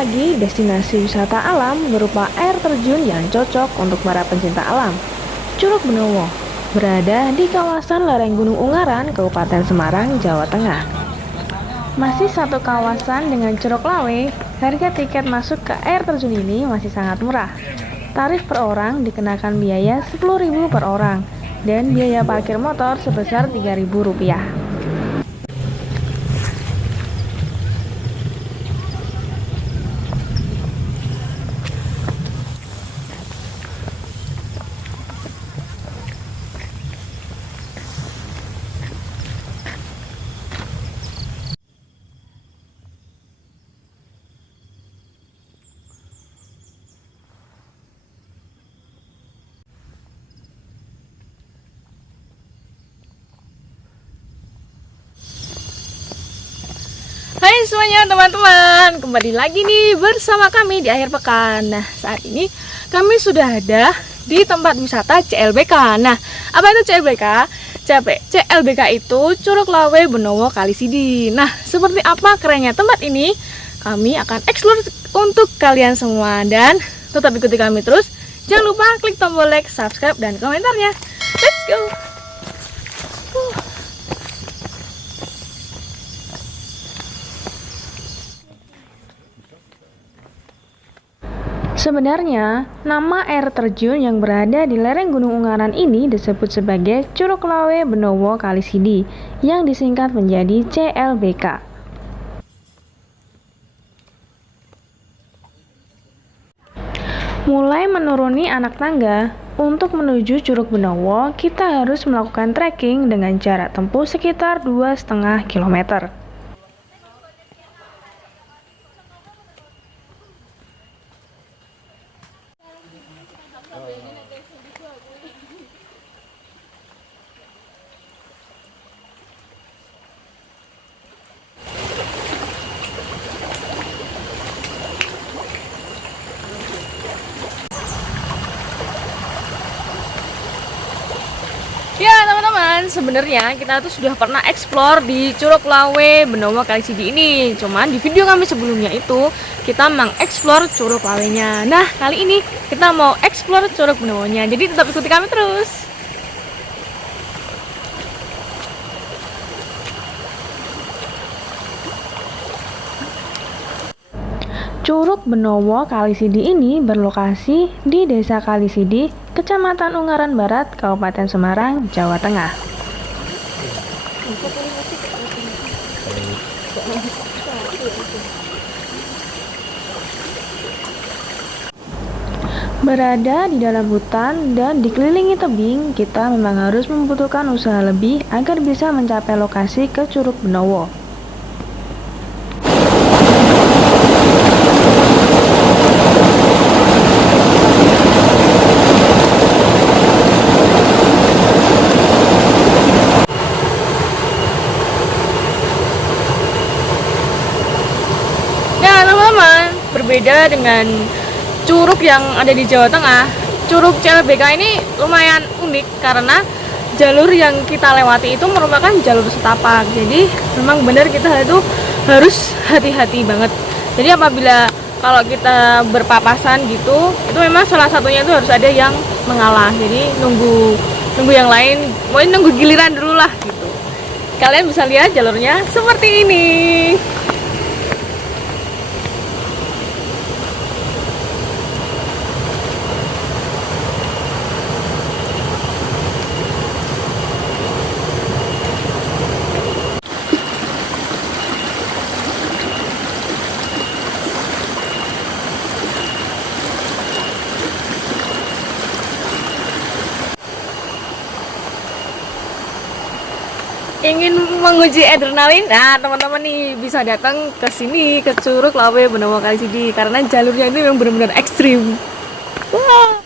lagi destinasi wisata alam berupa air terjun yang cocok untuk para pencinta alam. Curug Benowo berada di kawasan lereng Gunung Ungaran, Kabupaten Semarang, Jawa Tengah. Masih satu kawasan dengan Curug Lawe, harga tiket masuk ke air terjun ini masih sangat murah. Tarif per orang dikenakan biaya Rp10.000 per orang dan biaya parkir motor sebesar Rp3.000. Hai semuanya teman-teman, kembali lagi nih bersama kami di akhir pekan. Nah, saat ini kami sudah ada di tempat wisata CLBK. Nah, apa itu CLBK? CLBK itu Curug Lawe Benowo Kalisidi. Nah, seperti apa kerennya tempat ini? Kami akan explore untuk kalian semua dan tetap ikuti kami terus. Jangan lupa klik tombol like, subscribe, dan komentarnya. Let's go! Sebenarnya, nama air terjun yang berada di lereng Gunung Ungaran ini disebut sebagai Curug Lawe Benowo Kalisidi, yang disingkat menjadi CLBK. Mulai menuruni anak tangga, untuk menuju Curug Benowo, kita harus melakukan trekking dengan jarak tempuh sekitar 2,5 km. Ya teman-teman, sebenarnya kita tuh sudah pernah explore di Curug Lawe Benowo Kalisidi ini. Cuman di video kami sebelumnya itu kita mengeksplor Curug Lawenya. Nah, kali ini kita mau explore Curug Benowonya. Jadi tetap ikuti kami terus. Curug Benowo Kalisidi ini berlokasi di Desa Kalisidi, Kecamatan Ungaran Barat, Kabupaten Semarang, Jawa Tengah. Berada di dalam hutan dan dikelilingi tebing, kita memang harus membutuhkan usaha lebih agar bisa mencapai lokasi ke Curug Benowo. Berbeda dengan curug yang ada di Jawa Tengah, Curug CLBK ini lumayan unik karena jalur yang kita lewati itu merupakan jalur setapak. Jadi memang benar kita itu harus hati-hati banget. Jadi apabila kalau kita berpapasan gitu, itu memang salah satunya itu harus ada yang mengalah. Jadi nunggu yang lain, mungkin nunggu giliran dulu lah gitu. Kalian bisa lihat jalurnya seperti ini. Ingin menguji adrenalin, nah teman-teman nih bisa datang ke sini ke Curug Lawe Benowo Kalisidi karena jalurnya itu memang benar-benar ekstrim. Wah.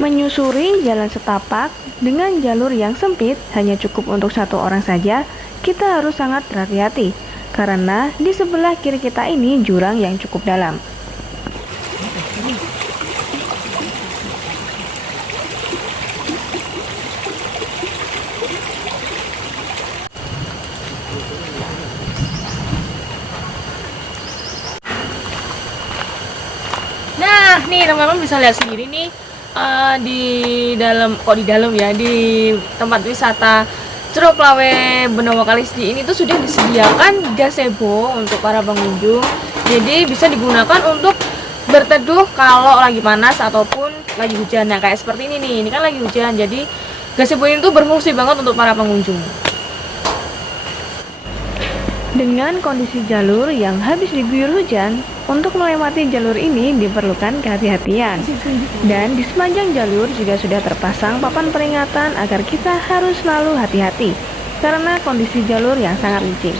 Menyusuri jalan setapak dengan jalur yang sempit hanya cukup untuk satu orang saja, kita harus sangat berhati-hati karena di sebelah kiri kita ini jurang yang cukup dalam. Ini teman-teman bisa lihat sendiri nih, di dalam ya, di tempat wisata Curug Lawe Benowo Kalisdi ini tuh sudah disediakan gazebo untuk para pengunjung. Jadi bisa digunakan untuk berteduh kalau lagi panas ataupun lagi hujan. Nah, kayak seperti ini nih, ini kan lagi hujan. Jadi gazebo ini tuh berfungsi banget untuk para pengunjung. Dengan kondisi jalur yang habis diguyur hujan, untuk melewati jalur ini diperlukan kehati-hatian. Dan di sepanjang jalur juga sudah terpasang papan peringatan agar kita harus selalu hati-hati karena kondisi jalur yang sangat licin.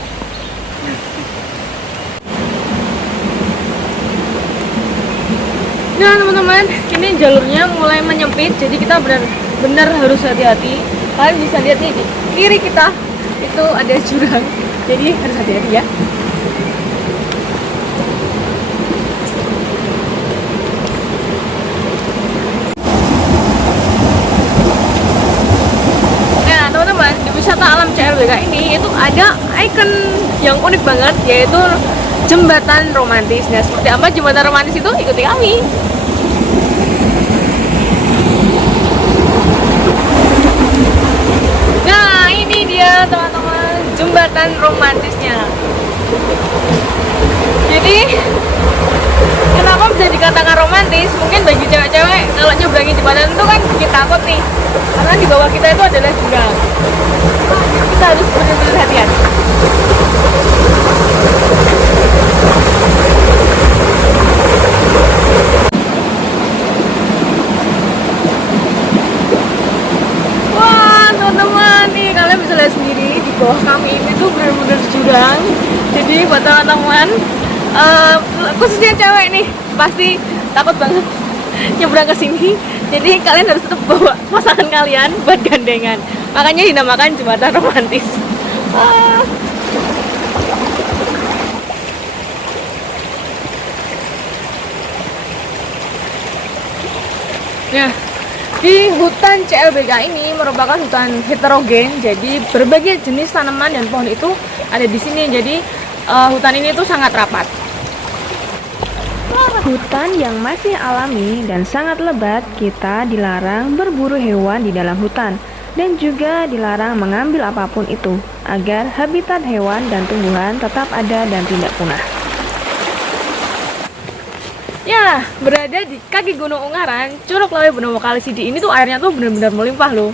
Nah teman-teman, ini jalurnya mulai menyempit, jadi kita benar-benar harus hati-hati. Kalian bisa lihat nih, di kiri kita itu ada jurang, jadi harus hati-hati ya. Nah teman-teman, di wisata alam CLBK ini itu ada ikon yang unik banget, yaitu jembatan romantis. Nah, seperti apa jembatan romantis itu? Ikuti kami. Nah, ini dia teman-teman, jembatan romantisnya. Jadi, kenapa bisa dikatakan romantis? Mungkin bagi cewek-cewek kalau nyebrangin jembatan itu kan bikin takut nih, karena di bawah kita itu adalah jurang. Kita harus benar-benar hati-hati. Wah teman-teman, nih kalian bisa lihat sendiri di bawah kami ini tuh benar-benar jurang. Jadi buat teman-teman, khususnya cewek nih, pasti takut banget nyebrang ke sini. Jadi kalian harus tetap bawa pasangan kalian buat gandengan. Makanya dinamakan jembatan romantis. Nah, di hutan CLBK ini merupakan hutan heterogen, jadi berbagai jenis tanaman dan pohon itu ada di sini. Jadi hutan ini tuh sangat rapat. Hutan yang masih alami dan sangat lebat, kita dilarang berburu hewan di dalam hutan dan juga dilarang mengambil apapun itu agar habitat hewan dan tumbuhan tetap ada dan tidak punah. Ya, berada di kaki Gunung Ungaran, Curug Lawe Benowo Kalisdi ini tuh airnya tuh benar-benar melimpah loh.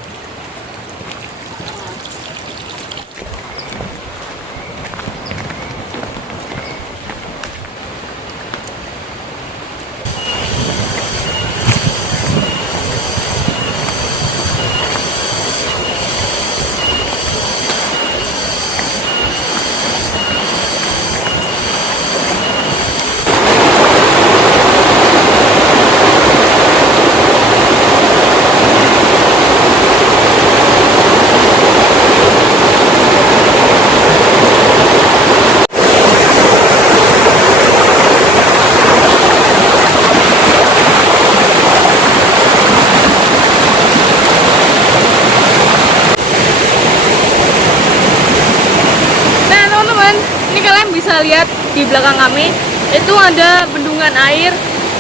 Bisa lihat di belakang kami itu ada bendungan air,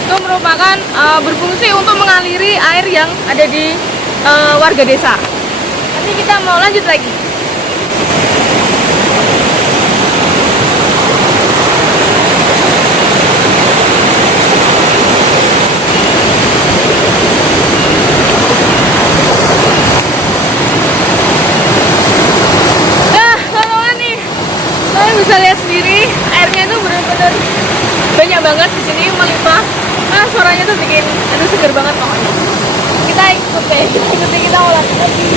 itu merupakan berfungsi untuk mengaliri air yang ada di warga desa. Nanti kita mau lanjut lagi. Bisa lihat sendiri, airnya itu benar-benar banyak banget di sini, melimpah. Nah, suaranya tuh bikin aduh seger banget pokoknya. Kita ikuti kita ulang lagi.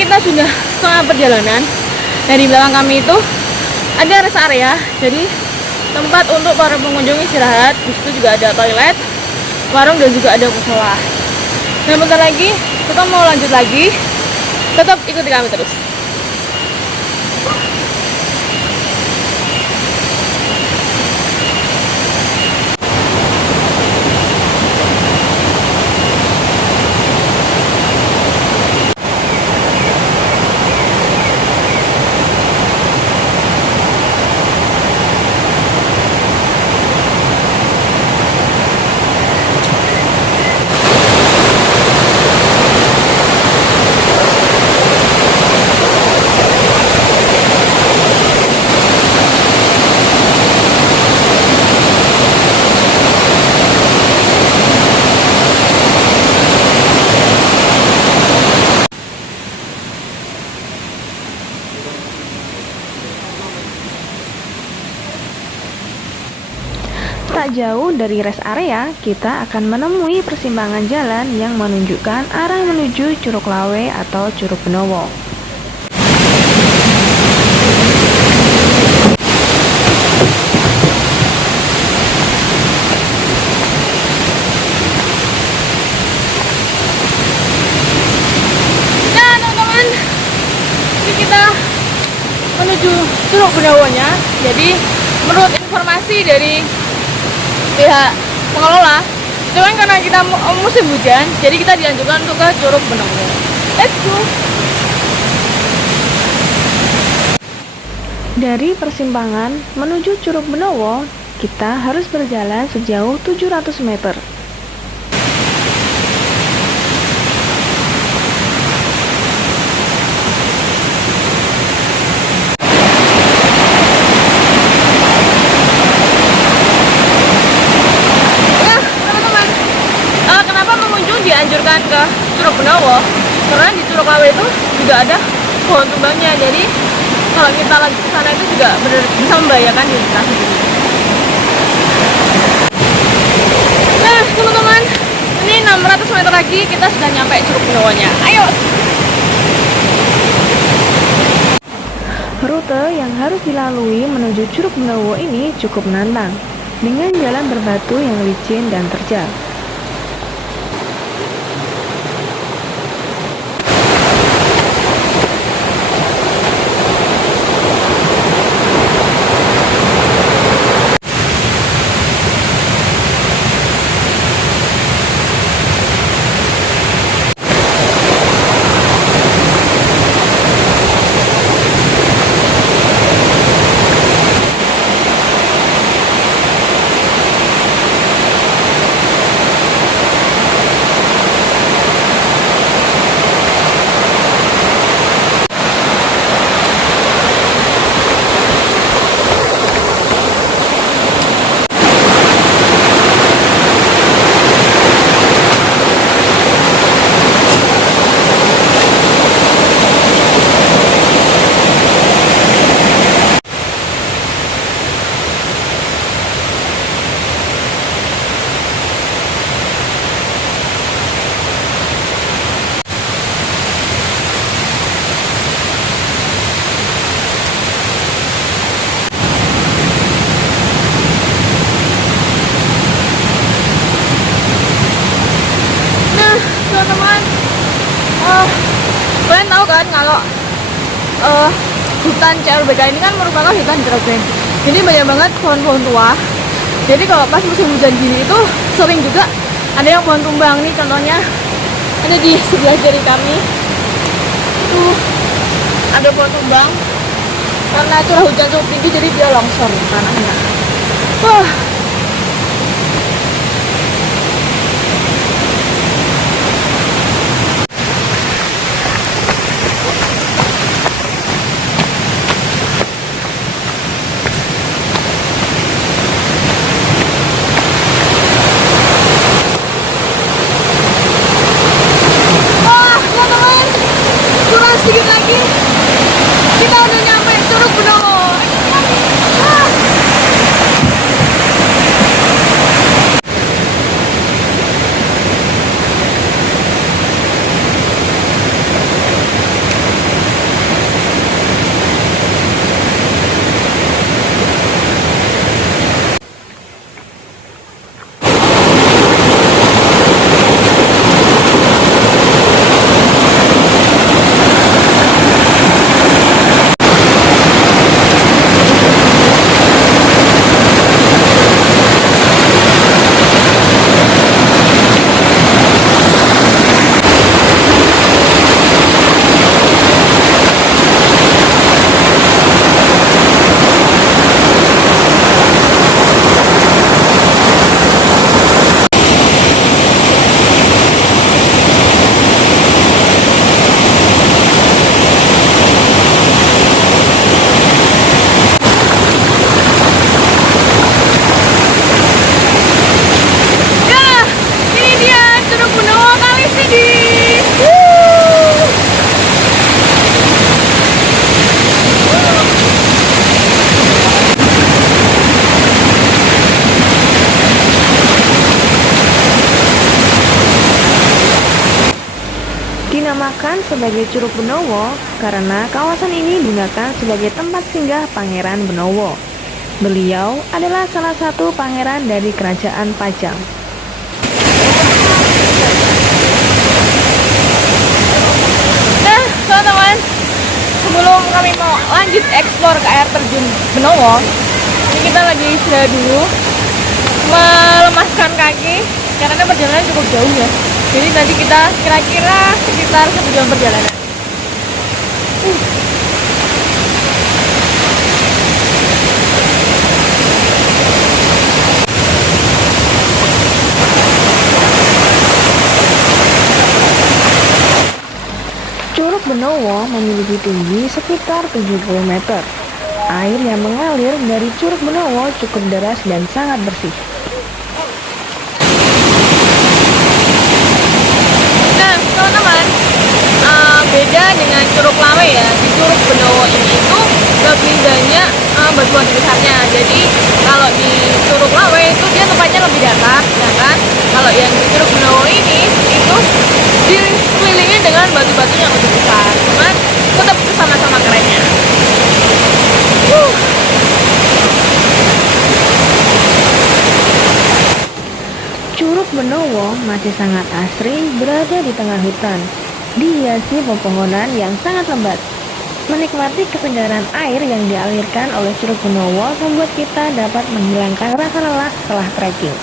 Kita sudah setengah perjalanan. Dari belakang kami itu ada rest area, jadi tempat untuk para pengunjung istirahat. Di situ juga ada toilet, warung, dan juga ada musola. Dan bentar lagi kita mau lanjut lagi. Tetap ikuti kami terus. Tak jauh dari rest area, kita akan menemui persimpangan jalan yang menunjukkan arah menuju Curug Lawe atau Curug Benowo. Nah teman-teman, ini kita menuju Curug Benowonya. Jadi menurut informasi dari pihak pengelola, cuman karena kita musim hujan, jadi kita dianjurkan untuk ke Curug Benowo. Let's go. Dari persimpangan menuju Curug Benowo, kita harus berjalan sejauh 700 meter. Nah, teman-teman, kenapa pengunjung dianjurkan ke Curug Benowo? Karena di Curug Lawe itu juga ada pohon tumbangnya. Jadi kalau kita lagi ke sana itu juga benar bisa membahayakan diri kita sendiri. Nah, teman-teman, ini 600 meter lagi kita sudah nyampe Curug Benowonya. Ayo. Rute yang harus dilalui menuju Curug Benowo ini cukup menantang, dengan jalan berbatu yang licin dan terjal. Teman-teman, kalian tahu kan kalau hutan CLBK ini kan merupakan hutan gerobeng. Jadi banyak banget pohon-pohon tua. Jadi kalau pas musim hujan gini itu sering juga ada yang pohon tumbang nih. Contohnya ada di sebelah kiri kami. Tuh ada pohon tumbang. Karena curah hujan cukup tinggi jadi dia longsor tanahnya. Wah. Sedikit lagi kita udah nyampe Curug Benowo. Dinamakan sebagai Curug Benowo karena kawasan ini digunakan sebagai tempat singgah Pangeran Benowo. Beliau adalah salah satu pangeran dari Kerajaan Pajang. Nah, teman-teman, sebelum kami mau lanjut eksplor ke air terjun Benowo, ini kita lagi istirahat dulu, melemaskan kaki karena perjalanan cukup jauh ya. Jadi nanti kita kira-kira sekitar 1 jam perjalanan. Curug Benowo memiliki tinggi sekitar 70 meter. Air yang mengalir dari Curug Benowo cukup deras dan sangat bersih. Nah, teman-teman, beda dengan Curug Lawe ya. Di Curug Benowo ini itu lebih banyak batuan besarnya. Jadi kalau di Curug Lawe itu dia tempatnya lebih datar, sedangkan kalau yang di Curug Benowo ini itu dikelilingi dengan batu-batu yang lebih besar. Cuman tetap sama-sama kerennya. Curug Benowo masih sangat asri berada di tengah hutan, dihiasi pepohonan yang sangat lebat. Menikmati kesegaran air yang dialirkan oleh Curug Benowo membuat kita dapat menghilangkan rasa lelah setelah trekking.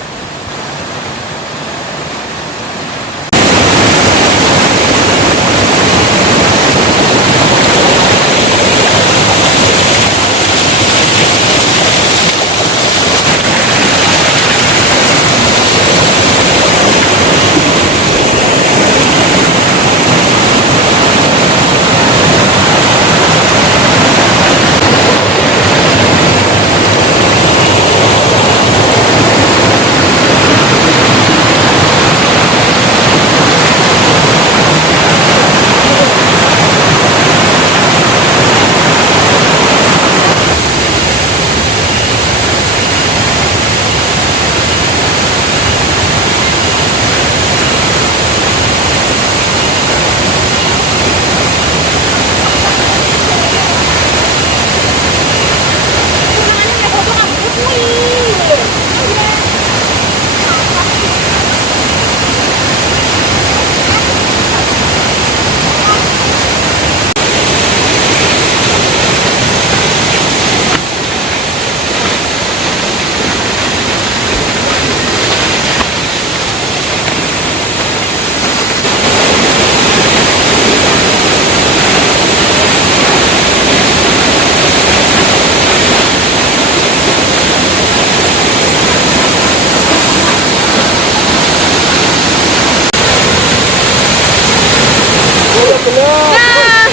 Nah,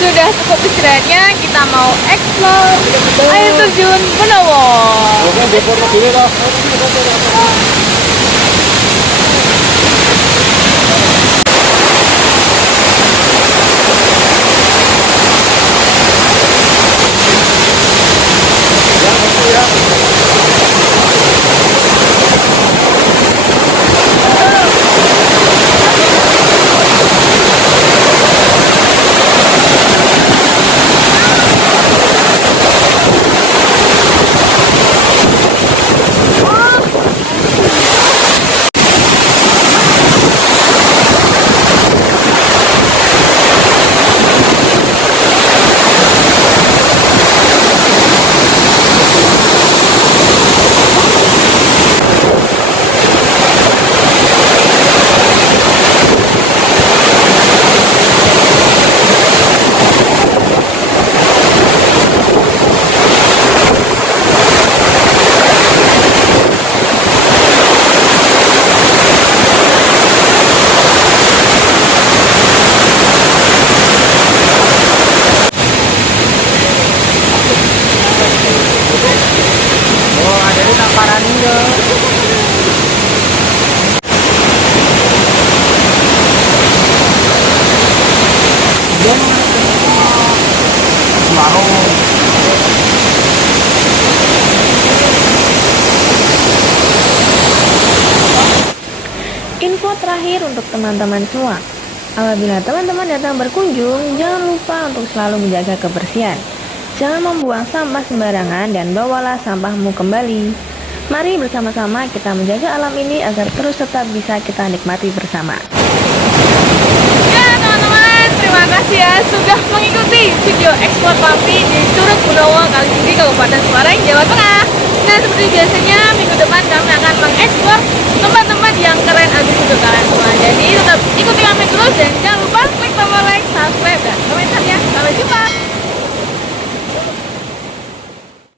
sudah cukup istirahatnya, kita mau explore air terjun Benowo. Info terakhir untuk teman-teman semua. Apabila teman-teman datang berkunjung, jangan lupa untuk selalu menjaga kebersihan. Jangan membuang sampah sembarangan dan bawalah sampahmu kembali. Mari bersama-sama kita menjaga alam ini agar terus tetap bisa kita nikmati bersama. Ya teman-teman, terima kasih ya sudah mengikuti video ekspor Pampi di Curug Gunowo Kalitinggi, Kabupaten Semarang, Jawa Tengah. Nah, seperti biasanya minggu depan kami akan mengekspor tempat-tempat yang keren habis untuk kalian semua. Jadi tetap ikuti kami terus dan jangan lupa klik tombol like, subscribe, dan komentarnya.